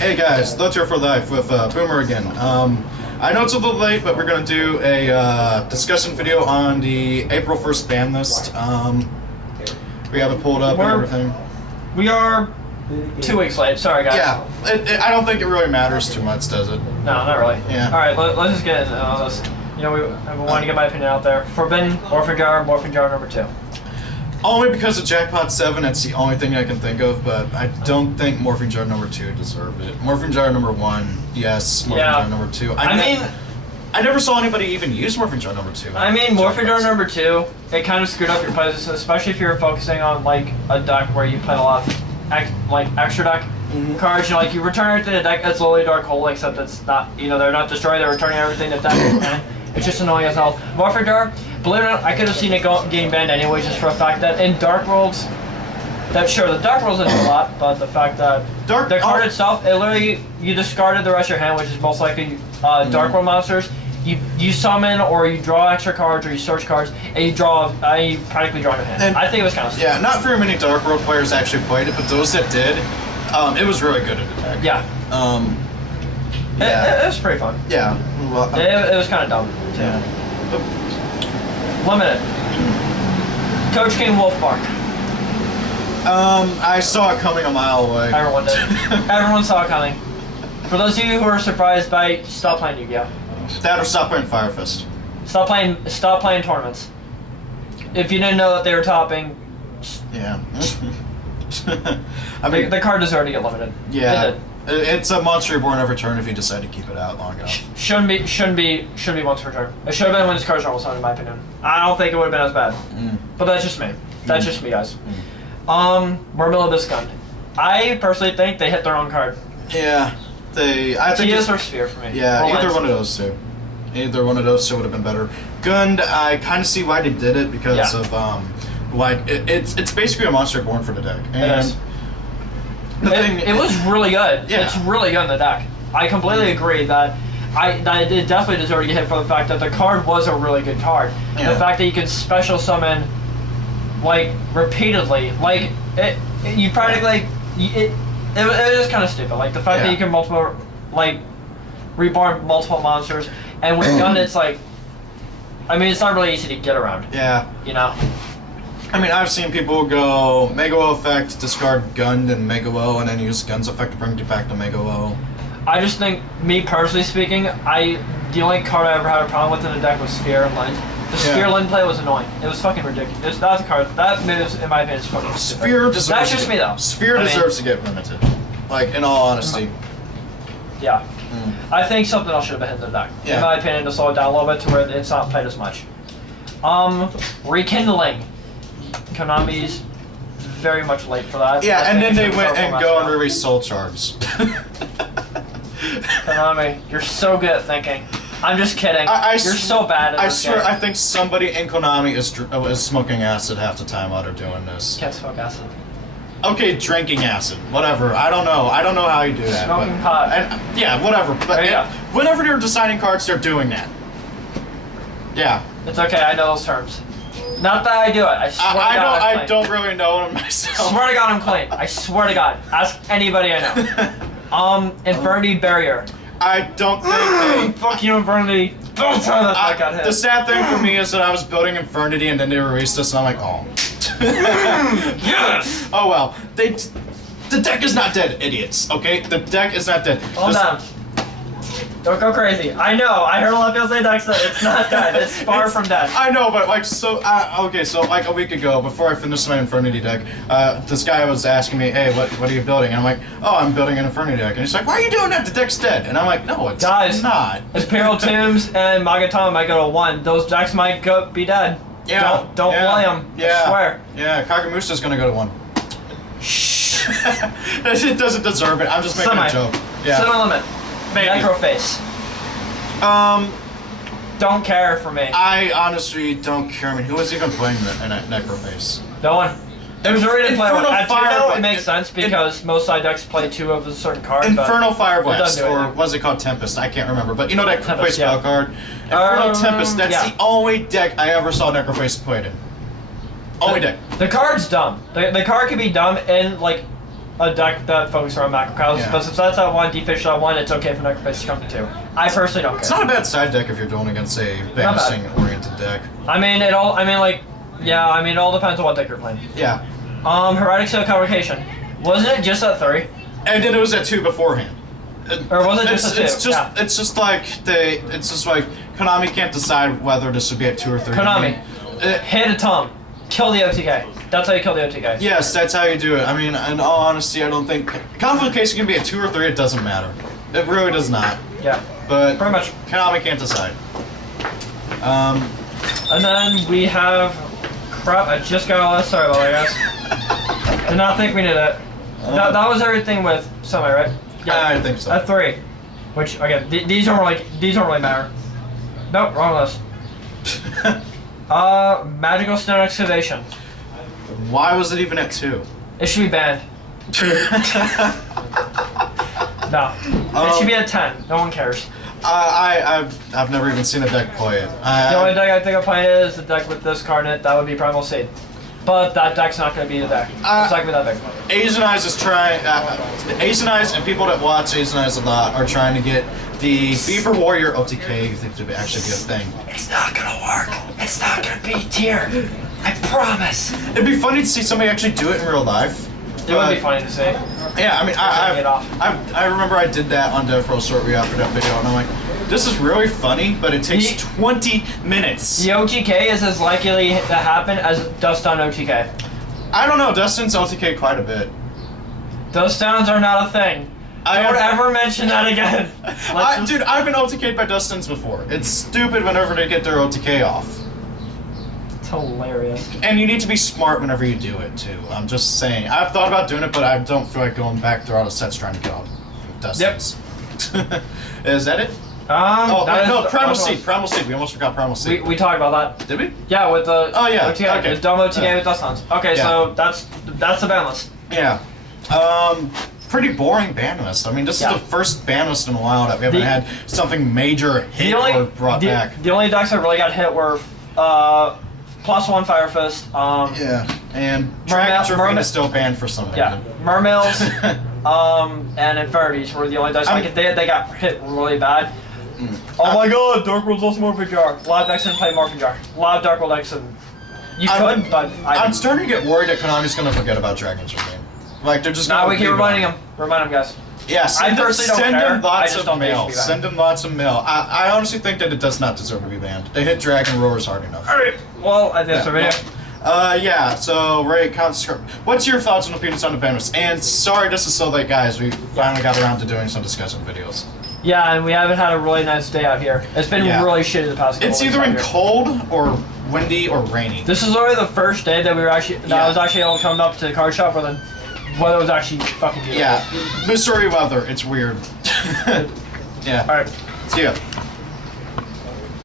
Hey guys, Let's Here for Life with Boomer again. I know it's a little late, but we're going to do a discussion video on the April 1st ban list. We have it pulled up and everything. We are 2 weeks late. Sorry, guys. Yeah, I don't think it really matters too much, does it? No, not really. Yeah. All right, let's just get into this. You know, we want to get my opinion out there. Forbidden Morphin Jar number 2. Only because of Jackpot 7, it's the only thing I can think of, but I don't think Morphing Jar number 2 deserved it. Morphing Jar number 1, yes. Morphing Jar number 2. I never saw anybody even use Morphing Jar number 2. I mean, Morphing Jar number 2, it kind of screwed up your plays, especially if you're focusing on, like, a deck where you play a lot of, extra deck cards. You know, like, you return everything to deck, it's literally Dark Hole, except it's not, you know, they're not destroyed, they're returning everything to deck, and it's just annoying as hell. Morphing Jar, believe it or not, I could have seen it getting banned anyway, just for the fact that in Dark Worlds, the Dark Worlds didn't do a lot, but the fact that the card itself, it literally, you discarded the rest of your hand, which is most likely Dark World monsters. You summon, or you draw extra cards, or you search cards, and you practically draw your hand. And I think it was kind of stupid. Yeah, not very many Dark World players actually played it, but those that did, it was really good at the deck. Yeah. It was pretty fun. Yeah. Well, it was kind of dumb, too. Yeah. Limited. Coach King Wolfbark. I saw it coming a mile away. Everyone did. Everyone saw it coming. For those of you who are surprised by it, stop playing Yu-Gi-Oh! That or stop playing Fire Fist. Stop playing tournaments. If you didn't know that they were topping... Yeah. I mean, the card deserved to get limited. Yeah. It did. It's a monster reborn every turn if you decide to keep it out long enough. Shouldn't be once per turn. It should have been when his cards normal summon, in my opinion. I don't think it would have been as bad. But that's just me. That's just me, guys. Mermilla Biscund. I personally think they hit their own card. Yeah. I think Tias or Sphere for me. Yeah, either one of those two. Either one of those two would have been better. Gund, I kind of see why they did it because of it's basically a monster born for the deck. And it is. It was really good. Yeah. It's really good in the deck. I completely agree that it definitely deserved to get hit for the fact that the card was a really good card. Yeah. The fact that you could special summon, like, repeatedly, like, you practically, it was kind of stupid. Like, the fact that you can reborn multiple monsters, and with Gun, it's like, I mean, it's not really easy to get around. Yeah. You know? I mean, I've seen people go Mega Woe effect, discard Gund and Mega Woe, and then use Gun's effect to bring you back to Mega Woe. I just think, me personally speaking, the only card I ever had a problem with in the deck was Sphere and Lind. The Sphere Lind play was annoying. It was fucking ridiculous. That's a card. That move, in my opinion, is fucking stupid. Sphere deserves. That's just me, though. Sphere deserves to get limited. Like, in all honesty. Yeah. I think something else should have been hit in the deck. Yeah. In my opinion, to slow it down a little bit to where it's not played as much. Rekindling. Konami's very much late for that. Yeah, and then they went and go and released Soul Charms. Konami, you're so good at thinking. I'm just kidding. You're so bad at this I swear, game. I think somebody in Konami is smoking acid half the time while they're doing this. Can't smoke acid. Okay, drinking acid, whatever. I don't know how you do that. Smoking pot. Yeah, whatever. But There you go. whenever they're designing cards, they're doing that. Yeah. It's okay, I know those terms. Not that I do it. I swear to God, I don't really know them myself. Swear to God, I'm clean. I swear to God. Ask anybody I know. Infernity Barrier. I don't think Fuck you, Infernity. Don't tell that I got hit. The sad thing for me is that I was building Infernity and then they released this and I'm like, oh. Yes! Oh well. The deck is not dead, idiots. Okay? The deck is not dead. Hold on. Don't go crazy. I know. I heard a lot of people say that it's not dead. It's far from dead. I know, but like okay, so like a week ago, before I finished my Infernity deck, this guy was asking me, "Hey, what are you building?" And I'm like, "Oh, I'm building an Infernity deck." And he's like, "Why are you doing that? The deck's dead." And I'm like, "No, it's not." Imperial Tombs and Magatama might go to 1. Those decks might be dead. Yeah. Don't play them. Yeah. I swear. Yeah, Kagamusa's gonna go to 1. Shh. It doesn't deserve it. I'm just making a joke. Yeah. Set a limit. Maybe. Necroface. Don't care for me. I honestly don't care. I mean, who was even playing Necroface? No one. It was already play one. At Fire, it makes sense because most side decks play 2 of a certain card. Infernal Fireblast, or anything. was it called Tempest? I can't remember. But you know that Tempest, spell card? Infernal Tempest, that's the only deck I ever saw Necroface played in. Only deck. The card's dumb. The card can be dumb in, like, a deck that focuses around macro cows. Yeah. But since that's at 1, defish at 1, it's okay for necrophage to come to 2. I personally don't care. It's not a bad side deck if you're going against a banishing-oriented deck. I mean, it all depends on what deck you're playing. Yeah. Heretic Seal Convocation. Wasn't it just at 3? And then it was at 2 beforehand. Or was it just at 2? It's just like Konami can't decide whether this should be at 2 or 3. Konami, hit a Tom. Kill the OTK. That's how you kill the OTK. Yes, that's how you do it. I mean, in all honesty, I don't think Convocation can be at 2 or 3. It doesn't matter. It really does not. Yeah. But pretty much. Konami can't decide. And then we have crap. I just got all this. Sorry about that, guys. Did not think we did it. That was everything with Semi, right? Yeah, I think so. At 3, which again, these don't really matter. Nope, wrong list. Magical Stone Excavation. Why was it even at 2? It should be banned. No, it should be at 10. No one cares. I've never even seen a deck play it. The only deck I think I play is the deck with this card in it. That would be Primal Seed. But that deck's not going to be the deck. It's not going to be that deck. Asian Eyes is trying. Asian Eyes and people that watch Asian Eyes a lot are trying to get the Beaver Warrior OTK to actually be a thing. It's not going to work. It's not going to be tier. I promise. It'd be funny to see somebody actually do it in real life. It would be funny to see. Yeah, I mean, I remember I did that on Dev Pro shortly after that video, and I'm like, this is really funny, but it takes 20 minutes. The OTK is as likely to happen as Dust on OTK. I don't know, Dustin's OTK quite a bit. Dust downs are not a thing. Don't ever mention that again. Dude, I've been OTK'd by Dustins before. It's stupid whenever they get their OTK off. It's hilarious. And you need to be smart whenever you do it, too. I'm just saying. I've thought about doing it, but I don't feel like going back through all the sets trying to get all Dustins. Yep. Is that it? No, Primal Seed. Primal Seed. We almost forgot Primal Seed. We talked about that. Did we? Yeah, with the OTK. Okay. The dumb OTK with Dust Hounds. Okay, so that's the ban list. Yeah. Pretty boring ban list. I mean, this is the first ban list in a while that we haven't had something major hit or brought back. The only decks that really got hit were +1 Fire Fist. And Dragon Turfine is still banned for some reason. Yeah, Mermills, and Inferities were the only decks. They got hit really bad. Oh my god, Dark World's also Morphin Jar. A lot of decks didn't play Morphin Jar. A lot of Dark World decks and you could, but I'm starting to get worried that Konami's gonna forget about Dragon Turfine. Like they're just gonna. No, we keep reminding them. Remind them, guys. Yeah, send them lots of mail. Send them lots of mail. I honestly think that it does not deserve to be banned. They hit Dragon Roars hard enough. Alright, well, I think that's a video. So Ray, what's your thoughts and opinions on the ban list? And sorry this is so late, guys. We finally got around to doing some discussion videos. Yeah, and we haven't had a really nice day out here. It's been really shitty the past couple It's either been cold or windy or rainy. This is already the first day that I was actually able to come up to the card shop where the weather was actually fucking beautiful. Yeah, Missouri weather, it's weird. Yeah. Alright. See ya.